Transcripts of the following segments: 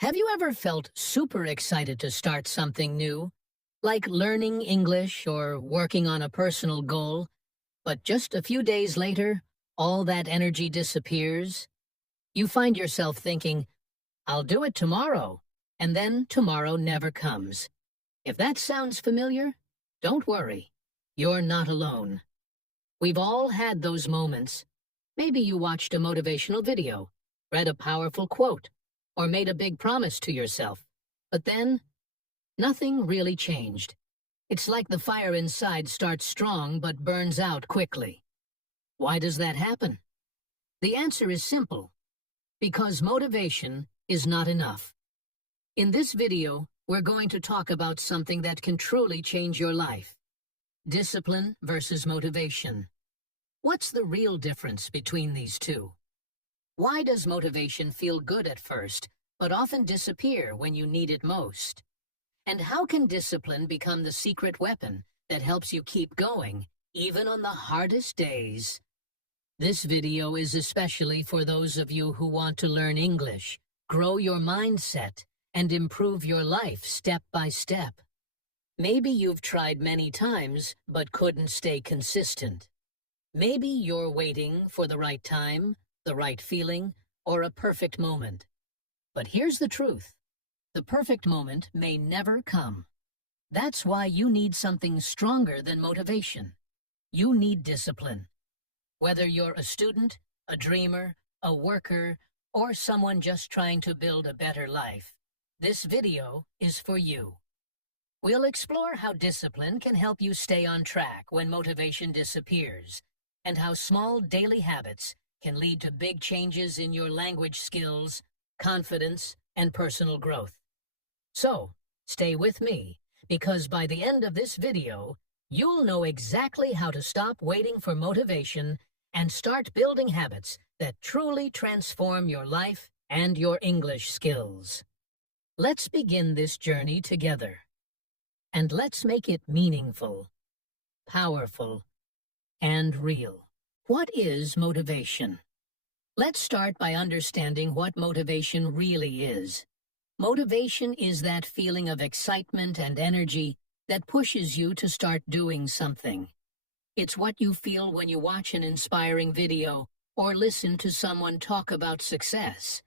Have you ever felt super excited to start something new, like learning English or working on a personal goal, but just a few days later, all that energy disappears? You find yourself thinking, I'll do it tomorrow, and then tomorrow never comes. If that sounds familiar, don't worry. You're not alone. We've all had those moments. Maybe you watched a motivational video, read a powerful quote, or made a big promise to yourself. But then, nothing really changed. It's like the fire inside starts strong but burns out quickly. Why does that happen? The answer is simple. Because motivation is not enough. In this video, we're going to talk about something that can truly change your life. Discipline versus motivation. What's the real difference between these two? Why does motivation feel good at first, but often disappear when you need it most? And how can discipline become the secret weapon that helps you keep going, even on the hardest days? This video is especially for those of you who want to learn English, grow your mindset, and improve your life step by step. Maybe you've tried many times, but couldn't stay consistent. Maybe you're waiting for the right time, the right feeling, or a perfect moment. But here's the truth. The perfect moment may never come. That's why you need something stronger than motivation. You need discipline. Whether you're a student, a dreamer, a worker, or someone just trying to build a better life, this video is for you. We'll explore how discipline can help you stay on track when motivation disappears, and how small daily habits can lead to big changes in your language skills, confidence, and personal growth. So, stay with me, because by the end of this video, you'll know exactly how to stop waiting for motivation and start building habits that truly transform your life and your English skills. Let's begin this journey together. And let's make it meaningful, powerful, and real. What is motivation? Let's start by understanding what motivation really is. Motivation is that feeling of excitement and energy that pushes you to start doing something. It's what you feel when you watch an inspiring video or listen to someone talk about success,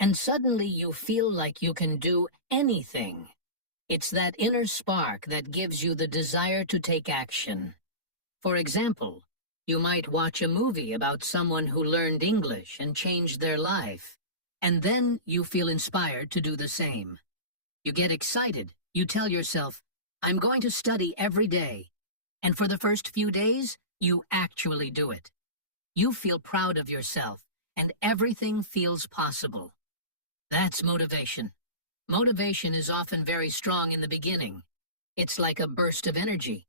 and suddenly you feel like you can do anything. It's that inner spark that gives you the desire to take action. For example, you might watch a movie about someone who learned English and changed their life, and then you feel inspired to do the same. You get excited. You tell yourself, I'm going to study every day. And for the first few days, you actually do it. You feel proud of yourself, and everything feels possible. That's motivation. Motivation is often very strong in the beginning. It's like a burst of energy.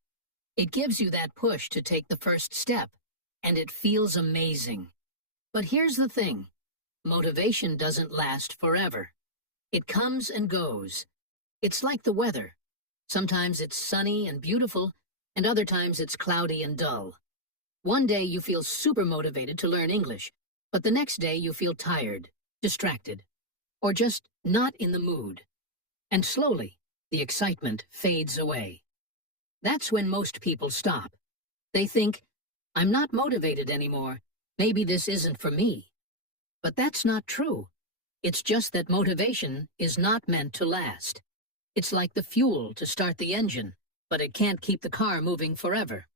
It gives you that push to take the first step, and it feels amazing. But here's the thing. Motivation doesn't last forever. It comes and goes. It's like the weather. Sometimes it's sunny and beautiful, and other times it's cloudy and dull. One day you feel super motivated to learn English, but the next day you feel tired, distracted, or just not in the mood. And slowly, the excitement fades away. That's when most people stop. They think, I'm not motivated anymore. Maybe this isn't for me. But that's not true. It's just that motivation is not meant to last. It's like the fuel to start the engine, but it can't keep the car moving forever.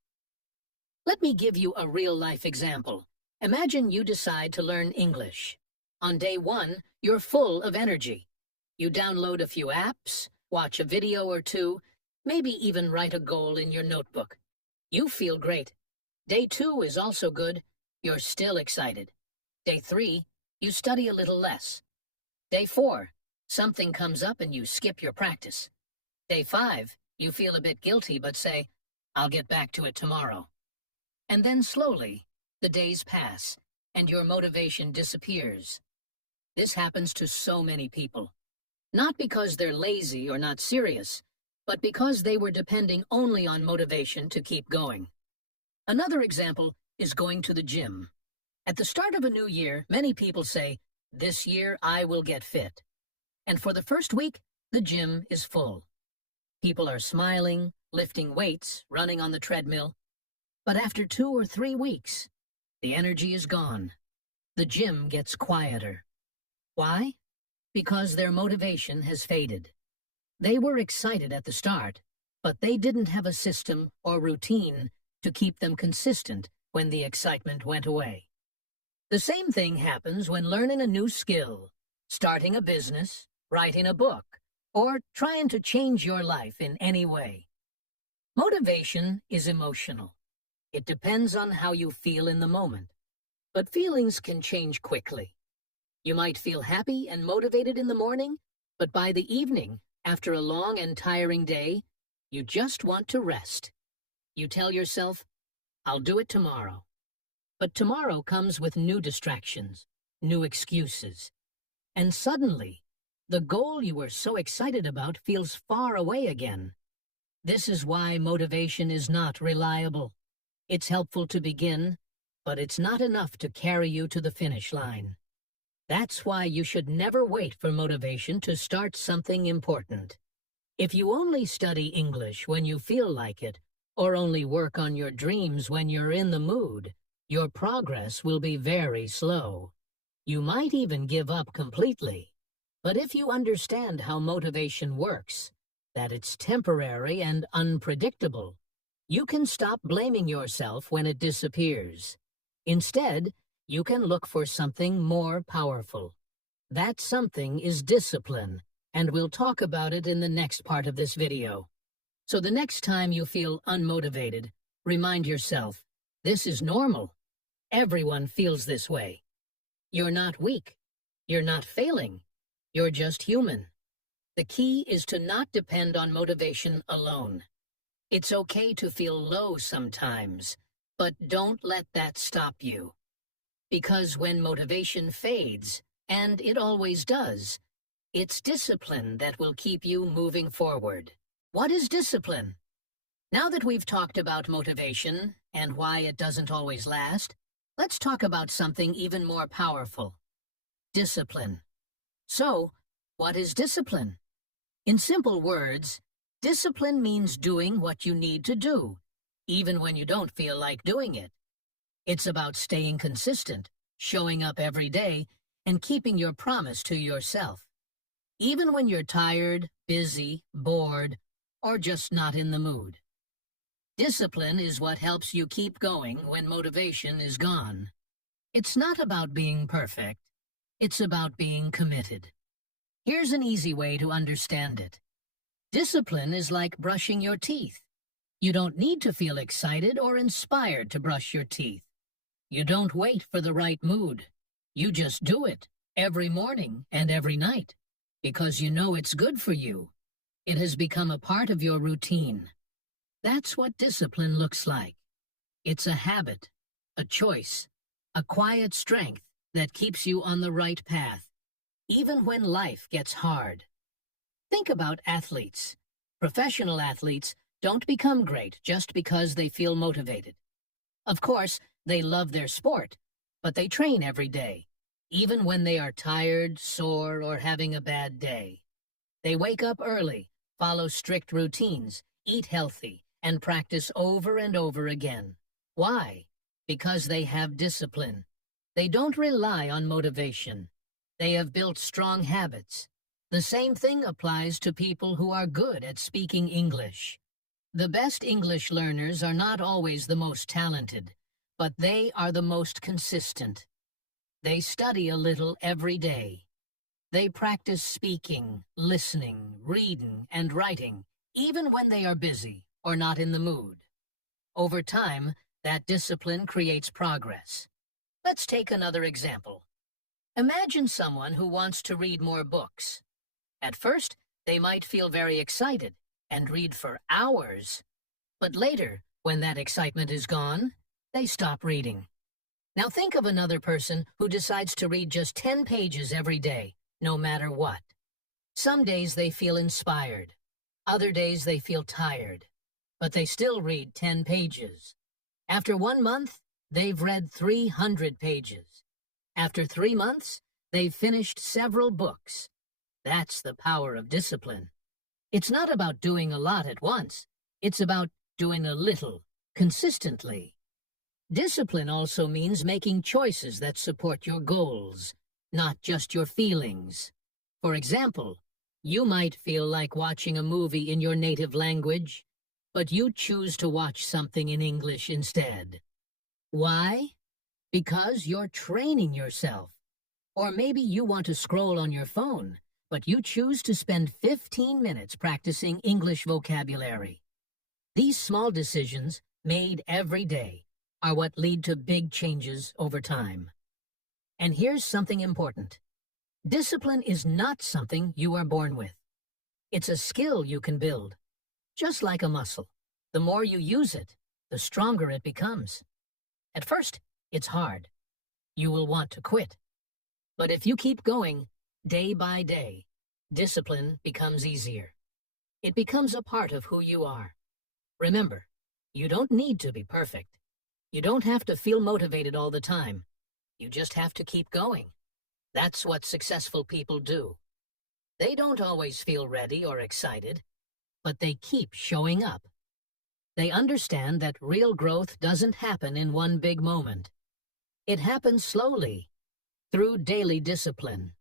Let me give you a real-life example. Imagine you decide to learn English. On day one, you're full of energy. You download a few apps, watch a video or two, maybe even write a goal in your notebook. You feel great. Day two is also good. You're still excited. Day three, you study a little less. Day four, something comes up and you skip your practice. Day five, you feel a bit guilty but say, I'll get back to it tomorrow. And then slowly, the days pass, and your motivation disappears. This happens to so many people. Not because they're lazy or not serious, but because they were depending only on motivation to keep going. Another example is going to the gym. At the start of a new year, many people say, this year I will get fit. And for the first week, the gym is full. People are smiling, lifting weights, running on the treadmill. But after 2 or 3 weeks, the energy is gone. The gym gets quieter. Why? Because their motivation has faded. They were excited at the start, but they didn't have a system or routine to keep them consistent when the excitement went away. The same thing happens when learning a new skill, starting a business, writing a book, or trying to change your life in any way. Motivation is emotional. It depends on how you feel in the moment, but feelings can change quickly. You might feel happy and motivated in the morning, but by the evening, after a long and tiring day, you just want to rest. You tell yourself, "I'll do it tomorrow." But tomorrow comes with new distractions, new excuses. And suddenly, the goal you were so excited about feels far away again. This is why motivation is not reliable. It's helpful to begin, but it's not enough to carry you to the finish line. That's why you should never wait for motivation to start something important. If you only study English when you feel like it, or only work on your dreams when you're in the mood, your progress will be very slow. You might even give up completely. But if you understand how motivation works, that it's temporary and unpredictable, you can stop blaming yourself when it disappears. Instead, you can look for something more powerful. That something is discipline, and we'll talk about it in the next part of this video. So the next time you feel unmotivated, remind yourself, this is normal. Everyone feels this way. You're not weak. You're not failing. You're just human. The key is to not depend on motivation alone. It's okay to feel low sometimes, but don't let that stop you. Because when motivation fades, and it always does, it's discipline that will keep you moving forward. What is discipline? Now that we've talked about motivation and why it doesn't always last, let's talk about something even more powerful. Discipline. So, what is discipline? In simple words, discipline means doing what you need to do, even when you don't feel like doing it. It's about staying consistent, showing up every day, and keeping your promise to yourself. Even when you're tired, busy, bored, or just not in the mood. Discipline is what helps you keep going when motivation is gone. It's not about being perfect. It's about being committed. Here's an easy way to understand it. Discipline is like brushing your teeth. You don't need to feel excited or inspired to brush your teeth. You don't wait for the right mood. You just do it every morning and every night because you know it's good for you. It has become a part of your routine. That's what discipline looks like. It's a habit, a choice, a quiet strength that keeps you on the right path, even when life gets hard. Think about athletes. Professional athletes don't become great just because they feel motivated. Of course, they love their sport, but they train every day, even when they are tired, sore, or having a bad day. They wake up early, follow strict routines, eat healthy, and practice over and over again. Why? Because they have discipline. They don't rely on motivation. They have built strong habits. The same thing applies to people who are good at speaking English. The best English learners are not always the most talented, but they are the most consistent. They study a little every day. They practice speaking, listening, reading, and writing, even when they are busy or not in the mood. Over time, that discipline creates progress. Let's take another example. Imagine someone who wants to read more books. At first, they might feel very excited and read for hours. But later, when that excitement is gone, they stop reading. Now think of another person who decides to read just 10 pages every day, no matter what. Some days they feel inspired. Other days they feel tired. But they still read 10 pages. After 1 month, they've read 300 pages. After 3 months, they've finished several books. That's the power of discipline. It's not about doing a lot at once. It's about doing a little, consistently. Discipline also means making choices that support your goals, not just your feelings. For example, you might feel like watching a movie in your native language, but you choose to watch something in English instead. Why? Because you're training yourself. Or maybe you want to scroll on your phone, but you choose to spend 15 minutes practicing English vocabulary. These small decisions, made every day, are what lead to big changes over time. And here's something important. Discipline is not something you are born with. It's a skill you can build. Just like a muscle, the more you use it, the stronger it becomes. At first, it's hard. You will want to quit. But if you keep going, day by day, discipline becomes easier. It becomes a part of who you are. Remember, you don't need to be perfect. You don't have to feel motivated all the time. You just have to keep going. That's what successful people do. They don't always feel ready or excited, but they keep showing up. They understand that real growth doesn't happen in one big moment. It happens slowly, through daily discipline.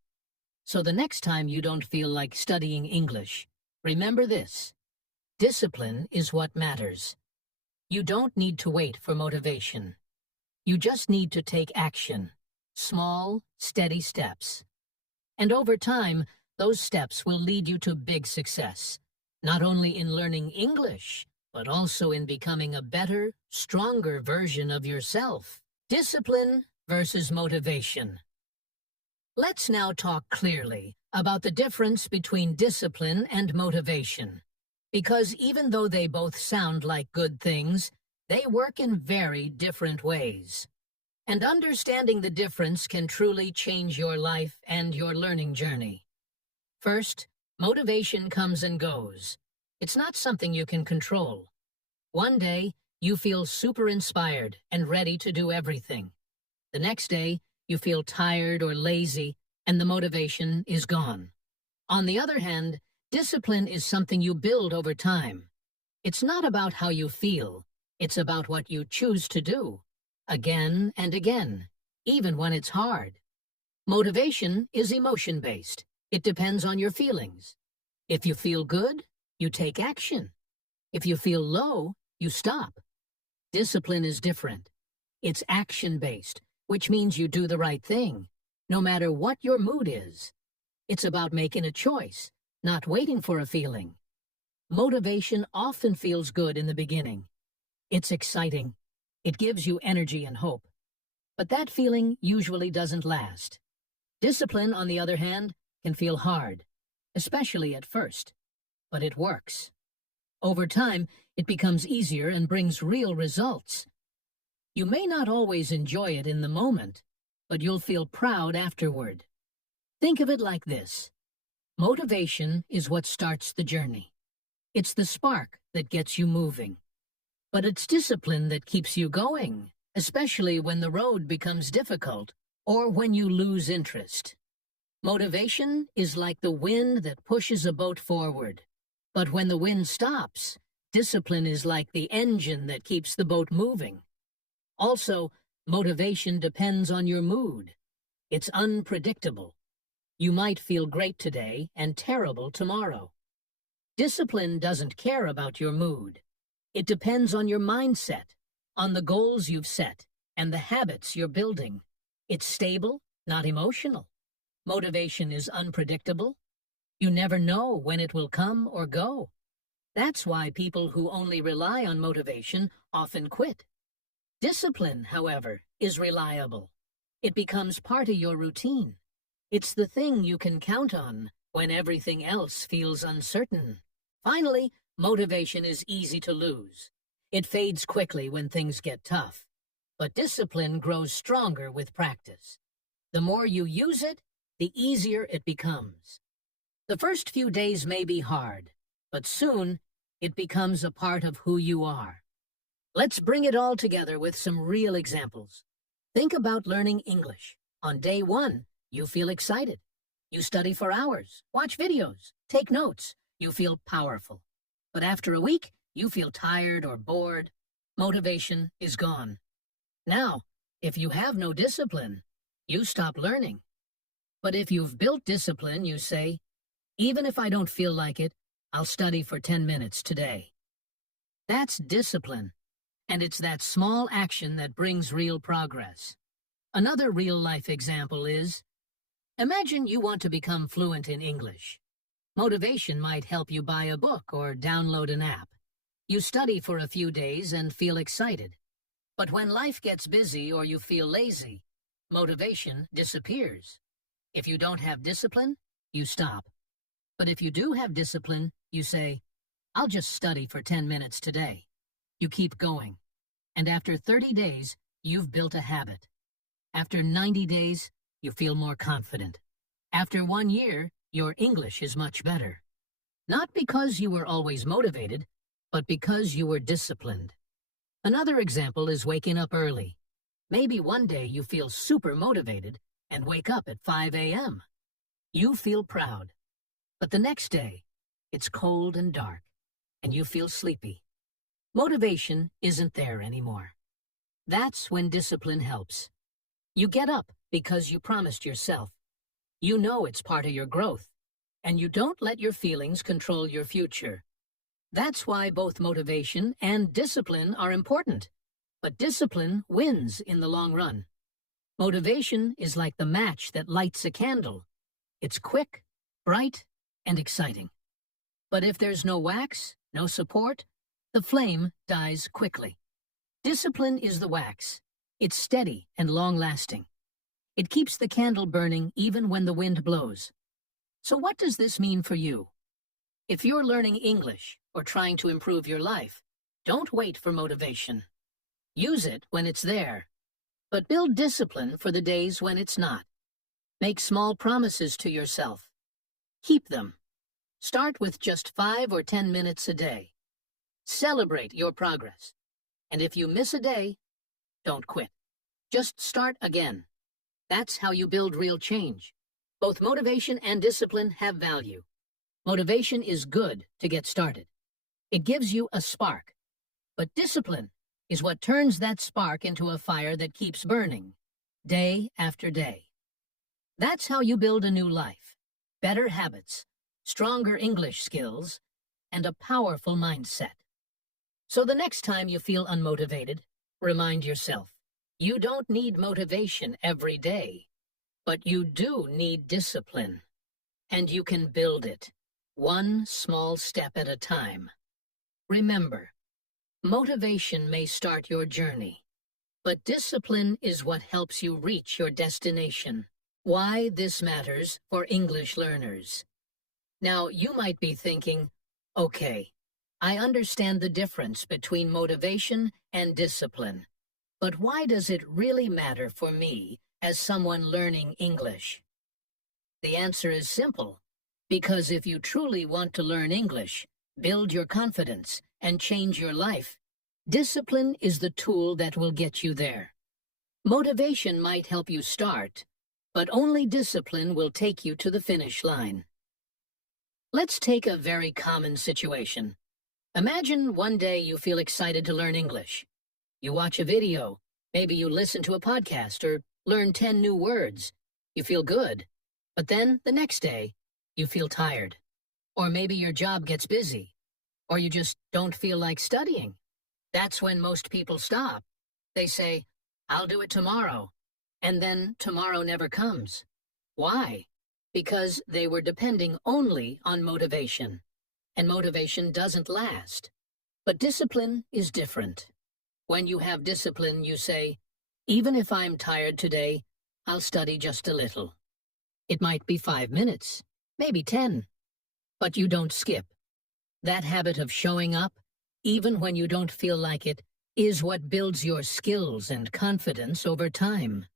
So the next time you don't feel like studying English, remember this. Discipline is what matters. You don't need to wait for motivation. You just need to take action. Small, steady steps. And over time, those steps will lead you to big success, not only in learning English, but also in becoming a better, stronger version of yourself. Discipline versus motivation. Let's now talk clearly about the difference between discipline and motivation. Because even though they both sound like good things, they work in very different ways. And understanding the difference can truly change your life and your learning journey. First, motivation comes and goes. It's not something you can control. One day, you feel super inspired and ready to do everything. The next day, you feel tired or lazy, and the motivation is gone. On the other hand, discipline is something you build over time. It's not about how you feel. It's about what you choose to do, again and again, even when it's hard. Motivation is emotion-based. It depends on your feelings. If you feel good, you take action. If you feel low, you stop. Discipline is different. It's action-based, which means you do the right thing, no matter what your mood is. It's about making a choice, not waiting for a feeling. Motivation often feels good in the beginning. It's exciting. It gives you energy and hope. But that feeling usually doesn't last. Discipline, on the other hand, can feel hard, especially at first. But it works. Over time, it becomes easier and brings real results. You may not always enjoy it in the moment, but you'll feel proud afterward. Think of it like this. Motivation is what starts the journey. It's the spark that gets you moving. But it's discipline that keeps you going, especially when the road becomes difficult or when you lose interest. Motivation is like the wind that pushes a boat forward. But when the wind stops, discipline is like the engine that keeps the boat moving. Also, motivation depends on your mood. It's unpredictable. You might feel great today and terrible tomorrow. Discipline doesn't care about your mood. It depends on your mindset, on the goals you've set, and the habits you're building. It's stable, not emotional. Motivation is unpredictable. You never know when it will come or go. That's why people who only rely on motivation often quit. Discipline, however, is reliable. It becomes part of your routine. It's the thing you can count on when everything else feels uncertain. Finally, motivation is easy to lose. It fades quickly when things get tough. But discipline grows stronger with practice. The more you use it, the easier it becomes. The first few days may be hard, but soon it becomes a part of who you are. Let's bring it all together with some real examples. Think about learning English. On day 1, you feel excited. You study for hours, watch videos, take notes. You feel powerful. But after a week, you feel tired or bored. Motivation is gone. Now, if you have no discipline, you stop learning. But if you've built discipline, you say, even if I don't feel like it, I'll study for 10 minutes today. That's discipline, and it's that small action that brings real progress. Another real-life example is, imagine you want to become fluent in English. Motivation might help you buy a book or download an app. You study for a few days and feel excited. But when life gets busy or you feel lazy, motivation disappears. If you don't have discipline, you stop. But if you do have discipline, you say, I'll just study for 10 minutes today. You keep going. And after 30 days, you've built a habit. After 90 days, you feel more confident. After 1 year, your English is much better. Not because you were always motivated, but because you were disciplined. Another example is waking up early. Maybe one day you feel super motivated and wake up at 5 a.m. You feel proud. But the next day, it's cold and dark, and you feel sleepy. Motivation isn't there anymore. That's when discipline helps. You get up because you promised yourself. You know it's part of your growth, and you don't let your feelings control your future. That's why both motivation and discipline are important. But discipline wins in the long run. Motivation is like the match that lights a candle. It's quick, bright, and exciting. But if there's no wax, no support, the flame dies quickly. Discipline is the wax. It's steady and long-lasting. It keeps the candle burning even when the wind blows. So what does this mean for you? If you're learning English or trying to improve your life, don't wait for motivation. Use it when it's there. But build discipline for the days when it's not. Make small promises to yourself. Keep them. Start with just 5 or 10 minutes a day. Celebrate your progress. And if you miss a day, don't quit. Just start again. That's how you build real change. Both motivation and discipline have value. Motivation is good to get started. It gives you a spark. But discipline is what turns that spark into a fire that keeps burning, day after day. That's how you build a new life. Better habits, stronger English skills, and a powerful mindset. So the next time you feel unmotivated, remind yourself, you don't need motivation every day, but you do need discipline. And you can build it, one small step at a time. Remember, motivation may start your journey, but discipline is what helps you reach your destination. Why this matters for English learners. Now, you might be thinking, okay, I understand the difference between motivation and discipline, but why does it really matter for me as someone learning English? The answer is simple, because if you truly want to learn English, build your confidence, and change your life, discipline is the tool that will get you there. Motivation might help you start, but only discipline will take you to the finish line. Let's take a very common situation. Imagine one day you feel excited to learn English. You watch a video, maybe you listen to a podcast or learn 10 new words. You feel good. But then, the next day, you feel tired. Or maybe your job gets busy. Or you just don't feel like studying. That's when most people stop. They say, I'll do it tomorrow. And then tomorrow never comes. Why? Because they were depending only on motivation. And motivation doesn't last. But discipline is different. When you have discipline, you say, even if I'm tired today, I'll study just a little. It might be 5 minutes, maybe 10. But you don't skip. That habit of showing up, even when you don't feel like it, is what builds your skills and confidence over time.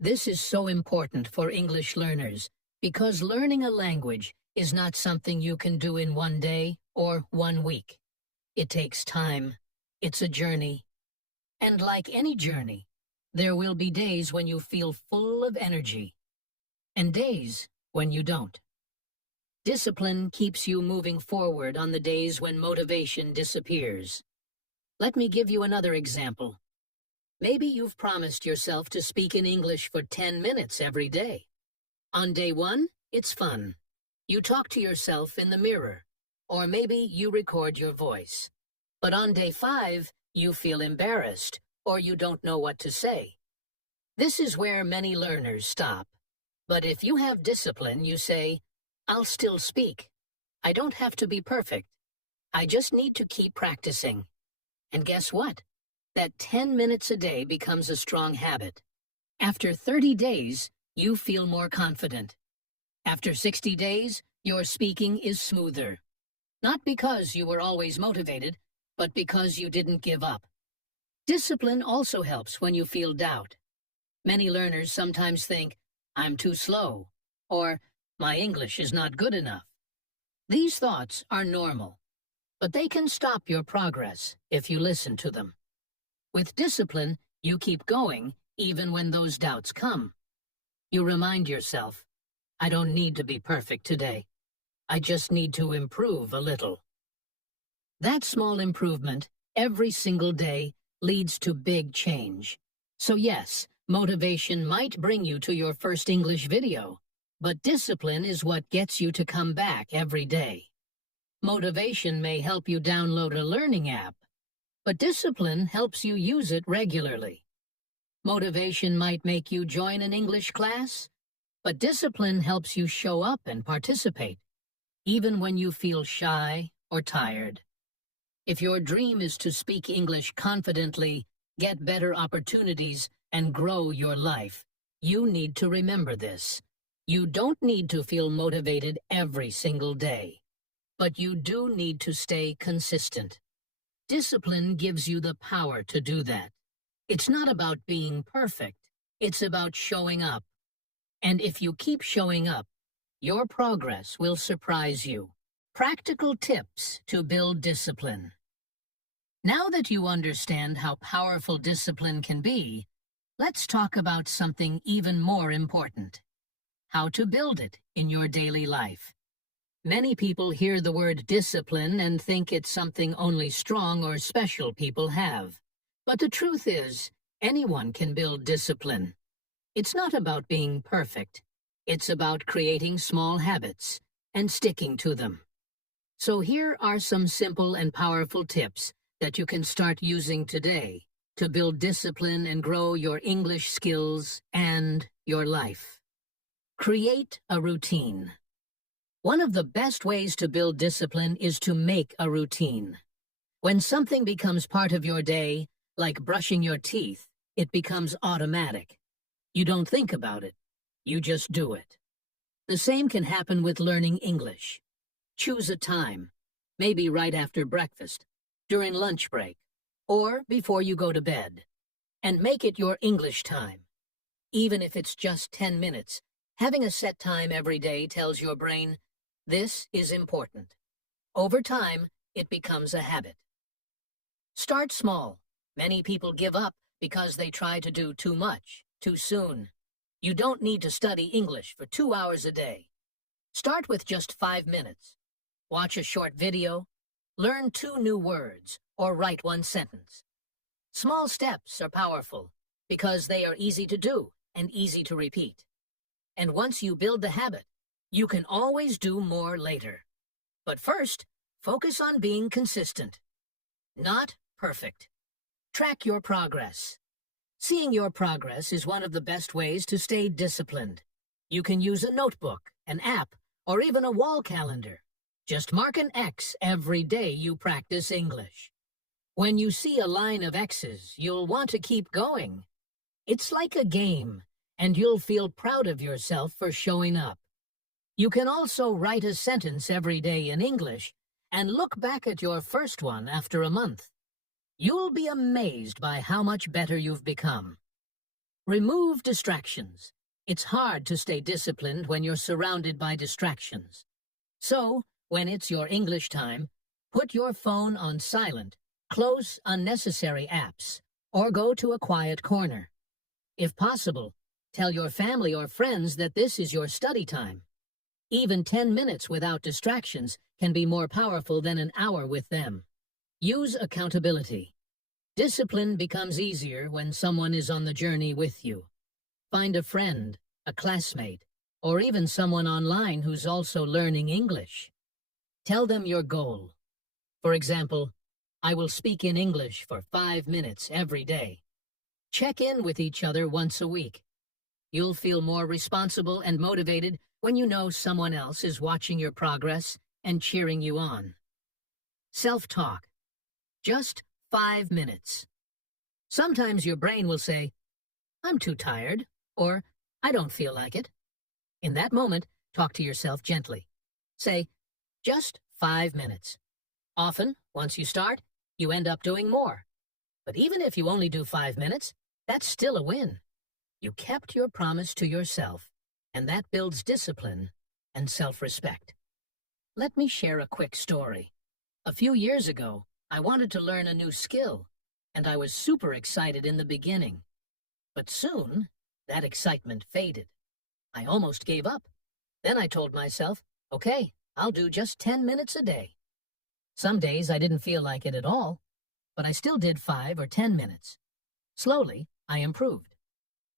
This is so important for English learners, because learning a language is not something you can do in 1 day or 1 week. It takes time. It's a journey. And like any journey, there will be days when you feel full of energy, and days when you don't. Discipline keeps you moving forward on the days when motivation disappears. Let me give you another example. Maybe you've promised yourself to speak in English for 10 minutes every day. On day 1, it's fun. You talk to yourself in the mirror, or maybe you record your voice. But on day 5, you feel embarrassed, or you don't know what to say. This is where many learners stop. But if you have discipline, you say, I'll still speak. I don't have to be perfect. I just need to keep practicing. And guess what? That 10 minutes a day becomes a strong habit. After 30 days, you feel more confident. After 60 days, your speaking is smoother. Not because you were always motivated, but because you didn't give up. Discipline also helps when you feel doubt. Many learners sometimes think, I'm too slow, or my English is not good enough. These thoughts are normal, but they can stop your progress if you listen to them. With discipline, you keep going even when those doubts come. You remind yourself, I don't need to be perfect today. I just need to improve a little. That small improvement, every single day, leads to big change. So yes, motivation might bring you to your first English video, but discipline is what gets you to come back every day. Motivation may help you download a learning app, but discipline helps you use it regularly. Motivation might make you join an English class, but discipline helps you show up and participate, even when you feel shy or tired. If your dream is to speak English confidently, get better opportunities, and grow your life, you need to remember this. You don't need to feel motivated every single day, but you do need to stay consistent. Discipline gives you the power to do that. It's not about being perfect, it's about showing up. And if you keep showing up, your progress will surprise you. Practical tips to build discipline. Now that you understand how powerful discipline can be, let's talk about something even more important. How to build it in your daily life. Many people hear the word discipline and think it's something only strong or special people have. But the truth is, anyone can build discipline. It's not about being perfect. It's about creating small habits and sticking to them. So here are some simple and powerful tips that you can start using today to build discipline and grow your English skills and your life. Create a routine. One of the best ways to build discipline is to make a routine. When something becomes part of your day, like brushing your teeth, it becomes automatic. You don't think about it. You just do it. The same can happen with learning English. Choose a time, maybe right after breakfast, during lunch break, or before you go to bed, and make it your English time. Even if it's just 10 minutes, having a set time every day tells your brain, this is important. Over time, it becomes a habit. Start small. Many people give up because they try to do too much, too soon. You don't need to study English for 2 hours a day. Start with just 5 minutes. Watch a short video, learn 2 new words, or write 1 sentence. Small steps are powerful because they are easy to do and easy to repeat. And once you build the habit, you can always do more later. But first, focus on being consistent. Not perfect. Track your progress. Seeing your progress is one of the best ways to stay disciplined. You can use a notebook, an app, or even a wall calendar. Just mark an X every day you practice English. When you see a line of X's, you'll want to keep going. It's like a game, and you'll feel proud of yourself for showing up. You can also write a sentence every day in English and look back at your first one after a month. You'll be amazed by how much better you've become. Remove distractions. It's hard to stay disciplined when you're surrounded by distractions. So, when it's your English time, put your phone on silent, close unnecessary apps, or go to a quiet corner. If possible, tell your family or friends that this is your study time. Even 10 minutes without distractions can be more powerful than an hour with them. Use accountability. Discipline becomes easier when someone is on the journey with you. Find a friend, a classmate, or even someone online who's also learning English. Tell them your goal. For example, I will speak in English for 5 minutes every day. Check in with each other once a week. You'll feel more responsible and motivated when you know someone else is watching your progress and cheering you on. Self-talk. Just 5 minutes. Sometimes your brain will say, "I'm too tired," or "I don't feel like it." In that moment, talk to yourself gently. Say, "Just 5 minutes." Often, once you start, you end up doing more. But even if you only do 5 minutes, that's still a win. You kept your promise to yourself, and that builds discipline and self-respect. Let me share a quick story. A few years ago, I wanted to learn a new skill, and I was super excited in the beginning. But soon, that excitement faded. I almost gave up. Then I told myself, okay, I'll do just 10 minutes a day. Some days I didn't feel like it at all, but I still did 5 or 10 minutes. Slowly, I improved.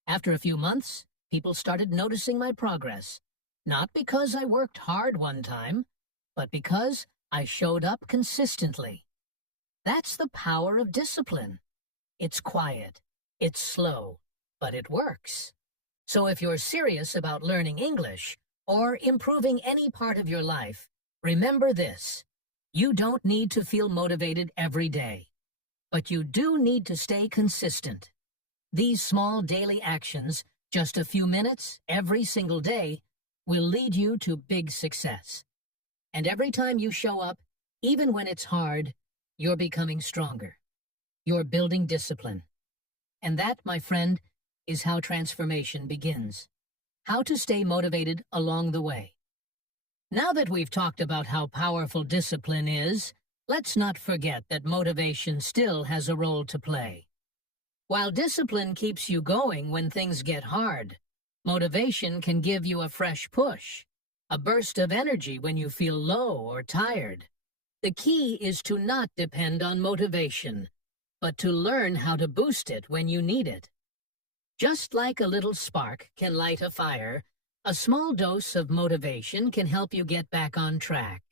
After a few months, people started noticing my progress, not because I worked hard one time, but because I showed up consistently. That's the power of discipline. It's quiet, it's slow, but it works. So if you're serious about learning English or improving any part of your life, remember this. You don't need to feel motivated every day, but you do need to stay consistent. These small daily actions, just a few minutes every single day, will lead you to big success. And every time you show up, even when it's hard, you're becoming stronger. You're building discipline. And that, my friend, is how transformation begins. How to stay motivated along the way. Now that we've talked about how powerful discipline is, let's not forget that motivation still has a role to play. While discipline keeps you going when things get hard, motivation can give you a fresh push, a burst of energy when you feel low or tired. The key is to not depend on motivation, but to learn how to boost it when you need it. Just like a little spark can light a fire, a small dose of motivation can help you get back on track.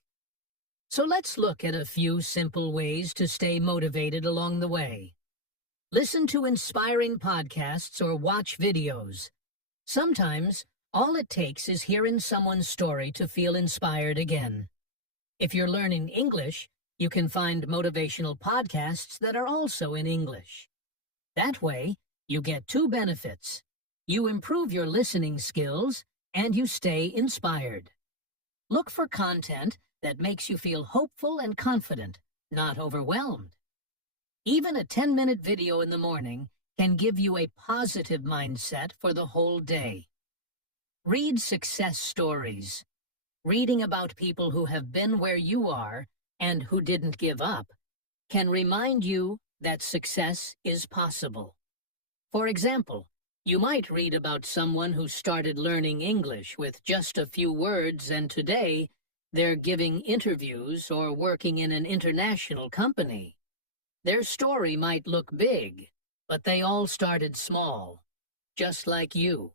So let's look at a few simple ways to stay motivated along the way. Listen to inspiring podcasts or watch videos. Sometimes, all it takes is hearing someone's story to feel inspired again. If you're learning English, you can find motivational podcasts that are also in English. That way, you get 2 benefits. You improve your listening skills, and you stay inspired. Look for content that makes you feel hopeful and confident, not overwhelmed. Even a 10-minute video in the morning can give you a positive mindset for the whole day. Read success stories. Reading about people who have been where you are and who didn't give up can remind you that success is possible. For example, you might read about someone who started learning English with just a few words, and today they're giving interviews or working in an international company. Their story might look big, but they all started small, just like you.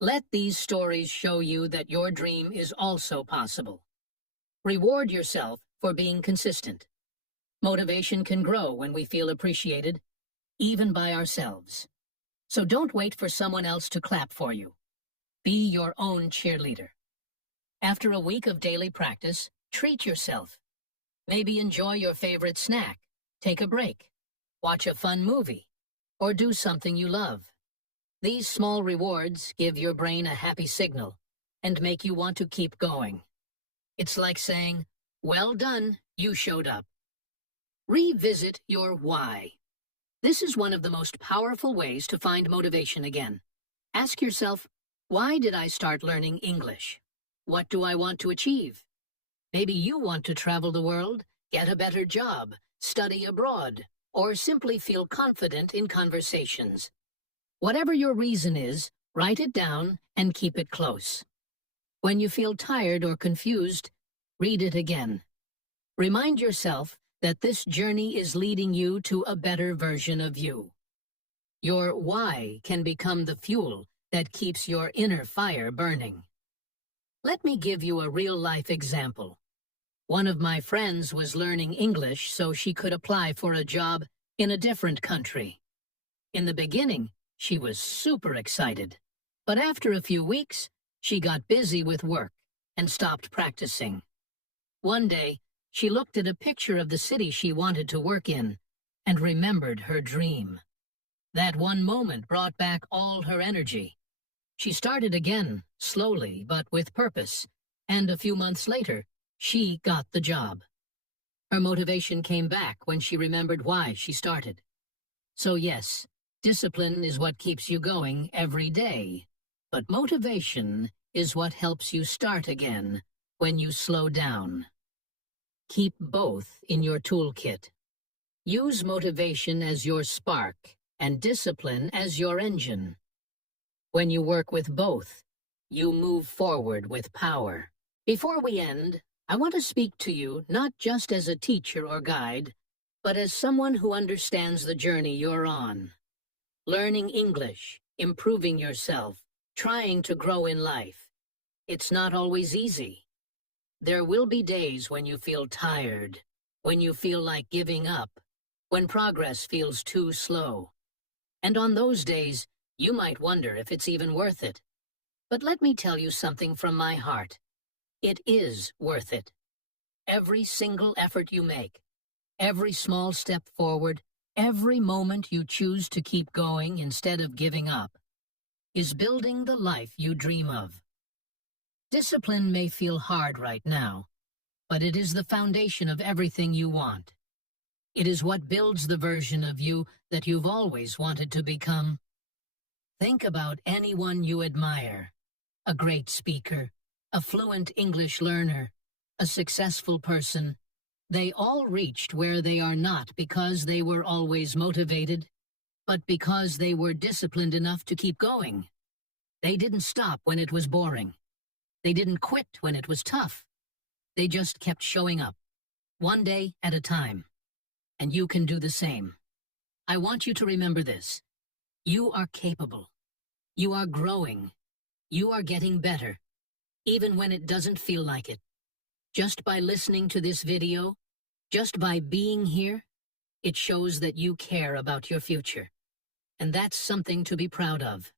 Let these stories show you that your dream is also possible. Reward yourself for being consistent. Motivation can grow when we feel appreciated, even by ourselves. So don't wait for someone else to clap for you. Be your own cheerleader. After a week of daily practice, treat yourself. Maybe enjoy your favorite snack, take a break, watch a fun movie, or do something you love. These small rewards give your brain a happy signal and make you want to keep going. It's like saying, "Well done, you showed up." Revisit your why. This is one of the most powerful ways to find motivation again. Ask yourself, why did I start learning English? What do I want to achieve? Maybe you want to travel the world, get a better job, study abroad, or simply feel confident in conversations. Whatever your reason is, write it down and keep it close. When you feel tired or confused, read it again. Remind yourself that this journey is leading you to a better version of you. Your why can become the fuel that keeps your inner fire burning. Let me give you a real-life example. One of my friends was learning English so she could apply for a job in a different country. In the beginning, she was super excited. But after a few weeks, she got busy with work and stopped practicing. One day, she looked at a picture of the city she wanted to work in and remembered her dream. That one moment brought back all her energy. She started again, slowly but with purpose, and a few months later, she got the job. Her motivation came back when she remembered why she started. So yes, discipline is what keeps you going every day, but motivation is what helps you start again when you slow down. Keep both in your toolkit. Use motivation as your spark and discipline as your engine. When you work with both, you move forward with power. Before we end, I want to speak to you not just as a teacher or guide, but as someone who understands the journey you're on. Learning English, improving yourself, trying to grow in life. It's not always easy. There will be days when you feel tired, when you feel like giving up, when progress feels too slow. And on those days, you might wonder if it's even worth it. But let me tell you something from my heart. It is worth it. Every single effort you make, every small step forward, every moment you choose to keep going instead of giving up, is building the life you dream of. Discipline may feel hard right now, but it is the foundation of everything you want. It is what builds the version of you that you've always wanted to become. Think about anyone you admire. A great speaker, a fluent English learner, a successful person. They all reached where they are not because they were always motivated, but because they were disciplined enough to keep going. They didn't stop when it was boring. They didn't quit when it was tough. They just kept showing up, one day at a time. And you can do the same. I want you to remember this. You are capable. You are growing. You are getting better, even when it doesn't feel like it. Just by listening to this video, just by being here, it shows that you care about your future. And that's something to be proud of.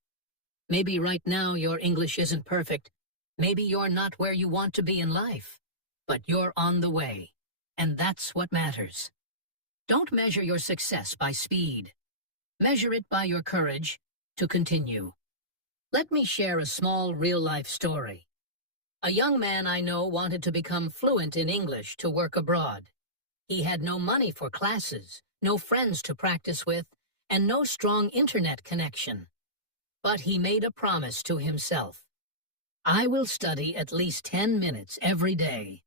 Maybe right now your English isn't perfect. Maybe you're not where you want to be in life. But you're on the way. And that's what matters. Don't measure your success by speed. Measure it by your courage to continue. Let me share a small real-life story. A young man I know wanted to become fluent in English to work abroad. He had no money for classes, no friends to practice with, and no strong internet connection. But he made a promise to himself. I will study at least 10 minutes every day,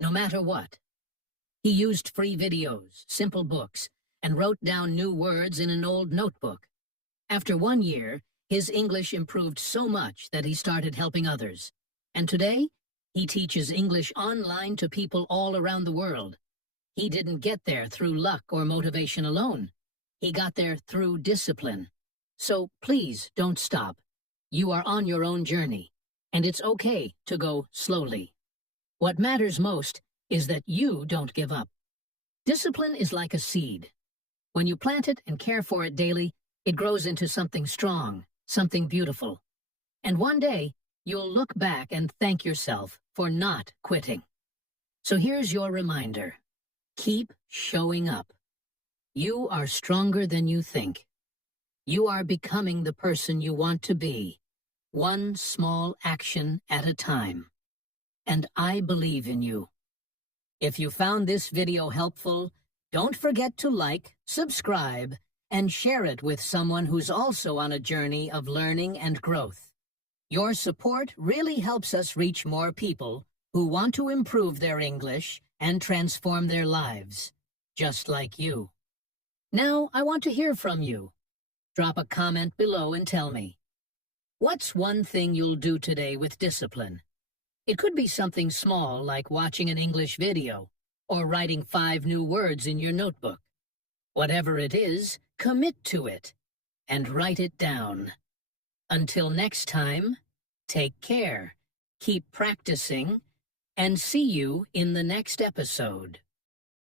no matter what. He used free videos, simple books, and wrote down new words in an old notebook. After 1 year, his English improved so much that he started helping others. And today, he teaches English online to people all around the world. He didn't get there through luck or motivation alone. He got there through discipline. So please don't stop. You are on your own journey, and it's okay to go slowly. What matters most is that you don't give up. Discipline is like a seed. When you plant it and care for it daily, it grows into something strong, something beautiful. And one day, you'll look back and thank yourself for not quitting. So here's your reminder. Keep showing up. You are stronger than you think. You are becoming the person you want to be, one small action at a time. And I believe in you. If you found this video helpful, don't forget to like, subscribe, and share it with someone who's also on a journey of learning and growth. Your support really helps us reach more people who want to improve their English and transform their lives, just like you. Now, I want to hear from you. Drop a comment below and tell me. What's one thing you'll do today with discipline? It could be something small like watching an English video or writing 5 new words in your notebook. Whatever it is, commit to it and write it down. Until next time, take care, keep practicing, and see you in the next episode.